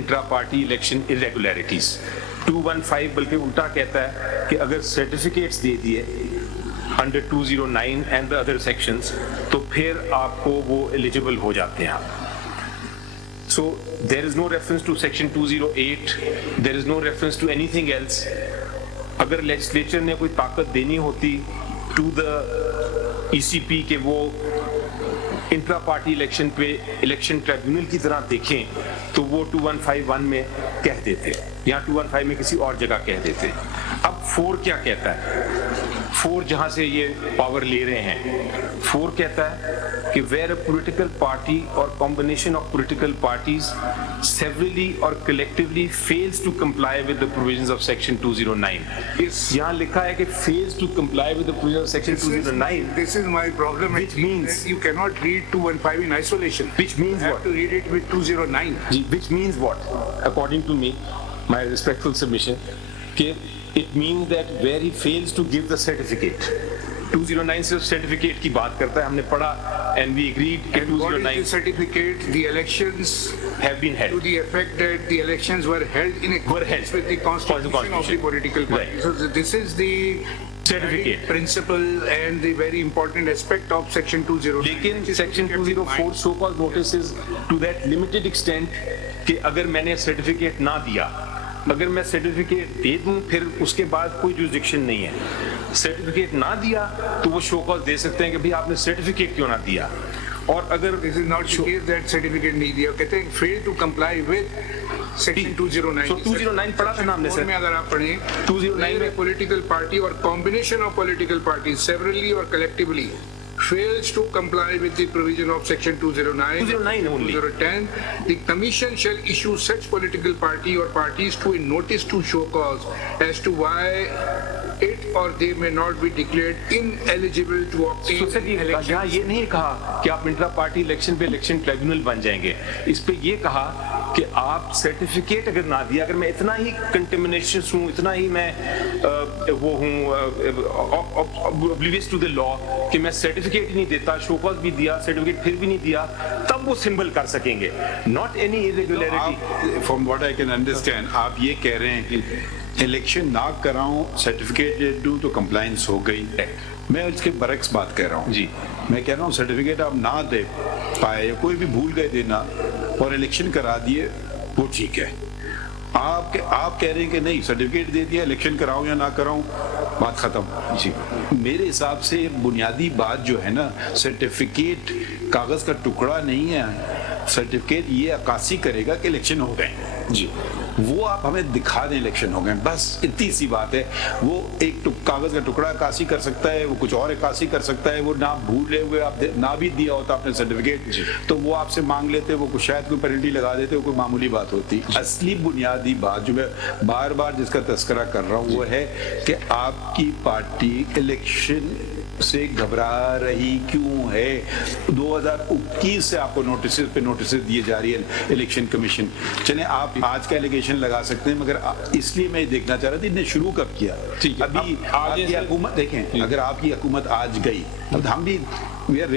Intra party election irregularities. 215 بلکہ الٹا کہتا ہے کہ اگر سرٹیفکیٹس دے دیے under 209 and the other sections تو پھر آپ کو وہ ایلیجیبل ہو جاتے ہیں. So there is no reference to section 208, there is no reference to anything else. اگر لیجسلیچر نے کوئی طاقت دینی ہوتی ٹو دا ای سی پی کہ وہ انٹرا پارٹی الیکشن پہ الیکشن ٹریبیونل کی طرح دیکھیں تو وہ 2151 میں کہہ دیتے یا 215 میں کسی اور جگہ کہہ دیتے. اب 4 کیا کہتا ہے؟ 4 جہاں سے یہ پاور لے رہے ہیں 4 کہتا ہے کہ where a political party or combination of political parties severally or collectively fails to comply with the provisions of section 209. یہاں لکھا ہے کہ fails to comply with the provisions of section 209. This is my problem. Which means you cannot read 215 in isolation. Which means you what? have to read it with 209. Which means what? According to me, my respectful submission, کہ it means that where he fails to give the certificate. 209 صرف certificate کی بات کرتا ہے. ہم نے پڑھا and we agreed کہ And what is 209 the certificate? The elections have been to held. the effect that the elections were held in accordance with the constitution of the political party. Right. So this is the Certificate. principle and the very important aspect of section 209. لیکن section 204 so called notices to that limited extent کہ اگر میں نے certificate نہ دیا, اگر میں certificate دے دوں پھر اس کے بعد کوئی جوریسڈکشن نہیں ہے. سرٹیفکیٹ نہ دیا تو وہ شو کاز دے سکتے ہیں کہ بھئی آپ نے سرٹیفکیٹ کیوں نہ دیا. اور اگر This is not the case that certificate نہیں دیا, کہتے ہیں fail to comply with section 209. So 209 پڑھا تھا نا ہم نے سر. میں اگر آپ پڑھیں 209 میں political party or combination of political parties severally or collectively fails to comply with the provision of section 209 209 only. 210, the commission shall issue such political party or parties to a notice to show cause as to why it or they may not be declared ineligible to obtain تو سر یہاں یہ نہیں کہا کہ آپ intra party election پہ election tribunal بن جائیں گے. اس پہ یہ کہا کہ آپ سرٹیفکیٹ اگر نہ دیا, اگر میں اتنا ہی کنٹیمنیشن ہوں, اتنا ہی میں وہ ہوں oblivious to the law کہ میں سرٹیفکیٹ ہی نہیں دیتا, شو کاز بھی دیا, سرٹیفکیٹ پھر بھی نہیں دیا, تب وہ سمبل کر سکیں گے. not any irregularity. From what I can understand, آپ یہ کہہ رہے ہیں کہ الیکشن نہ کراؤں سرٹیفکیٹ دوں تو کمپلائنس ہو گئی. میں اس کے برعکس بات کہہ رہا ہوں. جی میں کہہ رہا ہوں سرٹیفکیٹ آپ نہ دے پائے, کوئی بھی بھول گئے دینا اور الیکشن کرا دیے, وہ ٹھیک ہے. آپ کہہ رہے ہیں کہ نہیں سرٹیفکیٹ دے دیا, الیکشن کراؤں یا نہ کراؤں, بات ختم. جی میرے حساب سے بنیادی بات جو ہے نا, سرٹیفکیٹ کاغذ کا ٹکڑا نہیں ہے. سرٹیفکیٹ یہ عکاسی کرے گا کہ الیکشن ہو گئے. جی وہ آپ ہمیں دکھا دیں الیکشن ہو گئے, بس اتنی سی بات ہے. وہ ایک کاغذ کا ٹکڑا عکاسی کر سکتا ہے, وہ کچھ اور عکاسی کر سکتا ہے. وہ نہ بھولے ہوئے آپ نہ بھی دیا ہوتا آپ نے سرٹیفکیٹ تو وہ آپ سے مانگ لیتے, وہ شاید کوئی پینلٹی لگا دیتے, وہ کوئی معمولی بات ہوتی. اصلی بنیادی بات جو میں بار بار جس کا تذکرہ کر رہا ہوں وہ ہے کہ آپ کی پارٹی الیکشن سے گھبرا رہی کیوں ہے. 2021 سے آپ کو نوٹسز پہ نوٹسز دیے جا رہی ہے الیکشن کمیشن. چلیں آپ آج کا الیگیشن لگا سکتے ہیں, مگر اس لیے میں دیکھنا چاہ رہا تھا انہیں شروع کب کیا. ابھی آپ کی حکومت دیکھیں, اگر آپ کی حکومت آج گئی, اب ہم بھی وی آر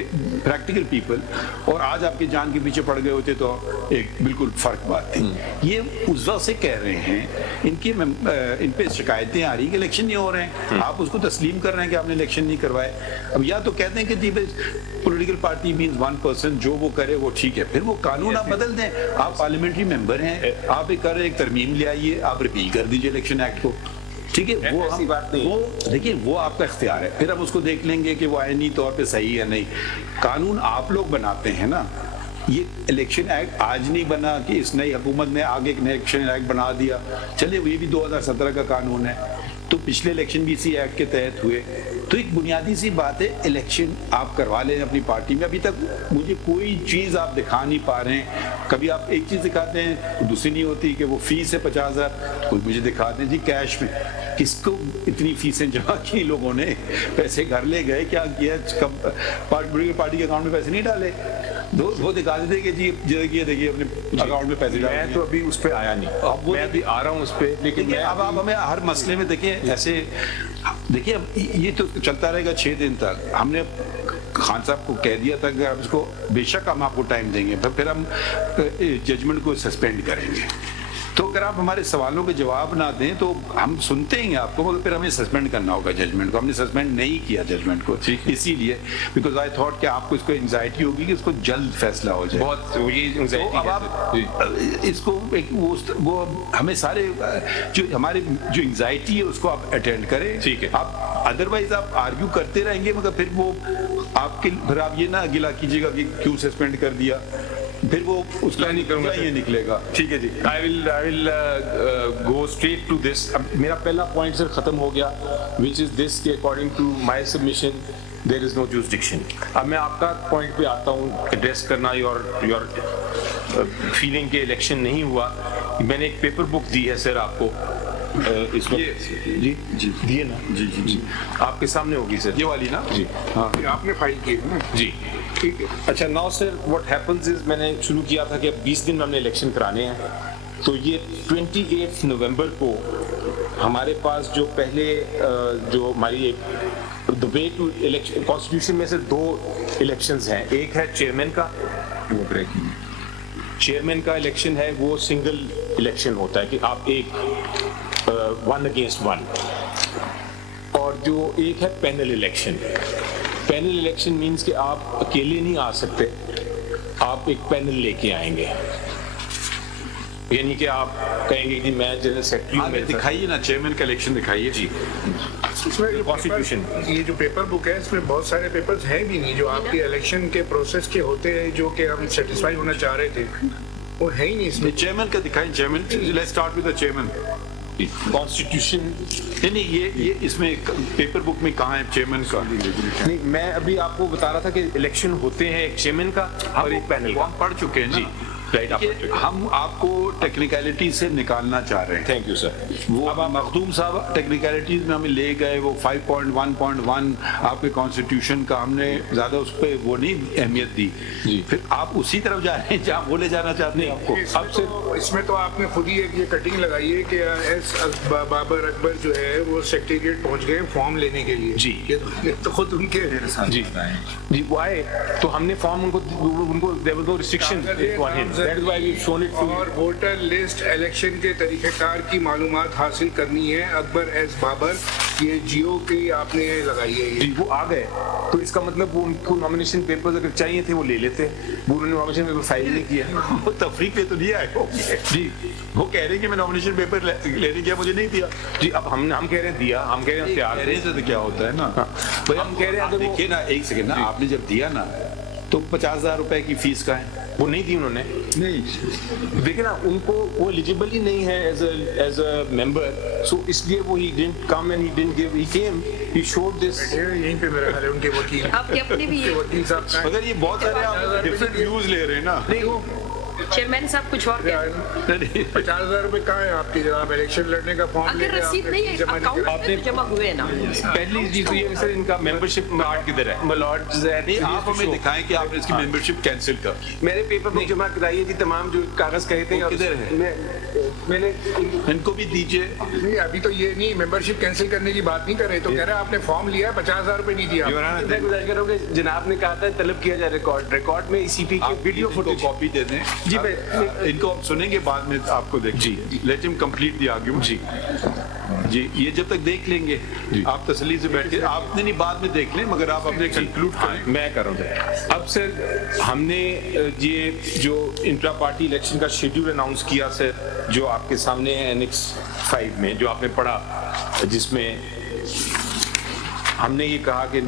پریکٹیکل پیپل, اور آج آپ کی جان کے پیچھے پڑ گئے ہوتے تو ایک بالکل فرق بات تھی. یہ اس وقت سے کہہ رہے ہیں, ان پہ شکایتیں آ رہی کہ الیکشن نہیں ہو رہے ہیں, آپ اس کو تسلیم کر رہے ہیں کہ آپ نے الیکشن نہیں کروائے. اب یا تو کہتے ہیں کہ جی political party means one person, جو وہ کرے وہ ٹھیک ہے, پھر وہ قانون آپ بدل دیں. آپ پارلیمنٹری ممبر ہیں, آپ ایک ترمیم لے آئیے, آپ ریپیل کر دیجیے الیکشن ایکٹ کو, ٹھیک ہے. وہ دیکھیے وہ آپ کا اختیار ہے, پھر ہم اس کو دیکھ لیں گے کہ وہ آئینی طور پہ صحیح ہے نہیں. قانون آپ لوگ بناتے ہیں نا. یہ الیکشن ایکٹ آج نہیں بنا کہ اس نئی حکومت نے آگے ایک نیا الیکشن ایکٹ بنا دیا. چلے یہ بھی 2017 کا قانون ہے, تو پچھلے الیکشن بھی اسی ایکٹ کے تحت ہوئے. تو ایک بنیادی سی بات ہے, الیکشن آپ کروا لیں اپنی پارٹی میں. ابھی تک مجھے کوئی چیز آپ دکھا نہیں پا رہے ہیں. کبھی آپ ایک چیز دکھاتے ہیں, دوسری نہیں ہوتی کہ وہ فیس ہے 50,000, کوئی مجھے دکھاتے ہیں جی کیش میں. کس کو اتنی فیسیں جمع کی لوگوں نے, پیسے گھر لے گئے, کیا کیا, کب پارٹی کے اکاؤنٹ میں پیسے نہیں ڈالے, وہ دکھا دیتے کہ جی یہ دیکھیے اپنے اکاؤنٹ میں پیسے ڈالے. میں تو ابھی اس پہ آیا نہیں, میں ابھی آ رہا ہوں اس پہ. لیکن اب آپ ہمیں ہر مسئلے میں دیکھیں ایسے دیکھیے, اب یہ تو چلتا رہے گا 6 دن تک. ہم نے خان صاحب کو کہہ دیا تھا کہ ہم اس کو بے شک ہم آپ کو ٹائم دیں گے، پھر ہم ججمنٹ کو سسپینڈ کریں گے. تو اگر آپ ہمارے سوالوں کے جواب نہ دیں تو ہم سنتے ہیں آپ کو، مگر پھر ہمیں سسپینڈ کرنا ہوگا ججمنٹ کو. ہم نے سسپینڈ نہیں کیا ججمنٹ کو اسی لیے بیکاز آئی تھاٹ کہ آپ کو اس کو انگزائٹی ہوگی کہ اس کو جلد فیصلہ ہو جائے. بہت یہ اب آپ اس کو وہ ہمیں سارے جو ہمارے جو انگزائٹی ہے اس کو آپ اٹینڈ کریں. ٹھیک ہے. آپ ادروائز آپ آرگیو کرتے رہیں گے مگر پھر وہ آپ کے پھر آپ یہ نہ گلا کیجیے گا کہ کیوں سسپینڈ کر دیا، پھر وہ اس کا یہ نکلے گا. ٹھیک ہے جی. آئی ول گو اسٹریٹ ٹو دس. اب میرا پہلا پوائنٹ سر ختم ہو گیا وچ از دس کہ according to my submission there is no jurisdiction. اب میں آپ کا پوائنٹ پہ آتا ہوں ایڈریس کرنا یور فیلنگ کہ الیکشن نہیں ہوا. میں نے ایک پیپر بک دی ہے سر آپ کو اس میں جی جی دیے نا جی جی جی آپ کے سامنے ہوگی سر یہ والی نا جی ہاں آپ نے فائل کی نا جی ٹھیک ہے. اچھا now sir what happens is میں نے شروع کیا تھا کہ 20 دن میں ہم نے الیکشن کرانے ہیں. تو یہ 28 نومبر کو ہمارے پاس جو پہلے جو ہماری ایک دا وے ٹو الیکشن کانسٹیٹیوشن میں سے 2 الیکشنز ہیں. ایک ہے چیئرمین کا، چیئرمین کا الیکشن ہے وہ سنگل الیکشن ہوتا ہے کہ آپ ایک 1 against 1. اور جو ایک ہے panel election. Panel election means کہ آپ اکیلے نہیں آ سکتے، آپ ایک پینل لے کے آئیں گے. یعنی کہ آپ کہیں گے کہ میں جنرل سیکرٹری ہوں. دکھائیے نا چیئرمین کا الیکشن دکھائیے. جی اس میں کانسٹیٹیوشن یہ جو پیپر بک ہے اس میں بہت سارے پیپرز ہیں بھی نہیں جو آپ کے الیکشن کے پروسیس کے ہوتے ہیں جو کہ ہم سیٹسفائی ہونا چاہ رہے تھے، وہ ہے ہی نہیں اس میں. چیئرمین کا دکھائیں. Chairman let's start with the chairman. Constitution نہیں یہ اس میں پیپر بک میں کہاں ہے چیئرمین کا؟ نہیں میں ابھی آپ کو بتا رہا تھا کہ الیکشن ہوتے ہیں ایک چیئرمین کا اور ایک پینل کا. ہم پڑھ چکے ہیں نا. ہم آپ کو ٹیکنیکلٹی سے نکالنا چاہ رہے ہیں. Thank you sir. وہ اب مخدوم صاحب ٹیکنیکلٹیز میں ہمیں لے گئے، وہ 5.1.1 آپ کے کانسٹیٹیوشن کا ہم نے زیادہ اس پہ وہ نہیں اہمیت دی. پھر آپ اسی طرف جا رہے ہیں جہاں وہ لے جانا چاہتے ہیں آپ کو. اب سے اس میں تو آپ نے خود ہی ایک یہ کٹنگ لگائی ہے کہ ایس بابر اکبر جو ہے وہ سیکریٹریٹ پہنچ گئے فارم لینے کے لیے. جی یہ تو خود ان کے جی جی وہ آئے تو ہم نے فارم ان کو there was no restriction on him. That is why we've shown it to اور ووٹر لسٹ الیکشن کے طریقہ کار کی معلومات حاصل کرنی ہے. اکبر ایس بابر یہ جیو کی آپ نے لگائی ہے. جی وہ آ گئے تو اس کا مطلب وہ ان کو نامینیشن پیپرز اگر چاہیے تھے وہ لے لیتے. وہ انہوں نے نامینیشن پیپر فائل نہیں کیا. وہ تفریق پہ تو نہیں آئے. جی وہ کہہ رہے ہیں کہ میں نامینیشن پیپر لینے گیا مجھے نہیں دیا. جی اب ہم کہہ رہے ہیں دیا، ہم کہہ رہے ہیں تیار سے کیا ہوتا ہے نا. ہم کہہ رہے ہیں دیکھیے نا ایک سیکنڈ نا، آپ نے جب دیا نا تو 50,000 روپے کی فیس کا ہے وہ نہیں دی انہوں نے. نہیں دیکھیں نا ان کو وہ ایلیجیبل ہی نہیں ہے ایز اے ممبر. سو اس لیے وہ he didn't come and he didn't give. He came, he showed this. یہیں پہ میرا خیال ہے ان کے وکیل آپ کے اپنے بھی وکیل صاحب مگر یہ بہت سارے آپ ڈفرینٹ ویوز لے رہے ہیں نا. نہیں وہ چیئرمین صاحب کچھ اور 50,000 روپے کہاں ہے آپ کی جناب الیکشن لڑنے کا فارم اگر رسید نہیں ہے اکاؤنٹ میں جمع ہوئے نا. پہلی چیز تو یہ ہے سر ان کا ممبرشپ ملاٹ کدھر ہے؟ ملاٹ نہیں آپ ہمیں دکھائیں کہ آپ نے اس کی ممبرشپ کینسل کر کی. میں نے پیپر بک جمع کرائی تھی تمام جو کاغذ کہے تھے. کدھر ہے؟ میں نے ان کو بھی دیجیے. نہیں ابھی تو یہ نہیں ممبرشپ کینسل کرنے کی بات نہیں کر رہے تو کہہ رہے آپ نے فارم لیا 50,000 روپے نہیں دیا. میں گزارش کروں کہ جناب نے کہا تھا طلب کیا جائے ریکارڈ میں سی پی کی ویڈیو فوٹیج کاپی دے دیں. جی ان کو ہم سنیں گے بعد میں آپ کو دیکھ. جی لیٹ ہم کمپلیٹ دی آرگیومنٹ. جی جی یہ جب تک دیکھ لیں گے آپ تسلی سے بیٹھ کے آپ نے نہیں بعد میں دیکھ لیں مگر آپ اپنے کنکلوڈ کریں. میں کر رہا ہوں. اب سر ہم نے یہ جو انٹرا پارٹی الیکشن کا شیڈیول اناؤنس کیا سر جو آپ کے سامنے ہے اینکس 5 میں جو آپ نے پڑھا جس میں ہم نے یہ کہا کہ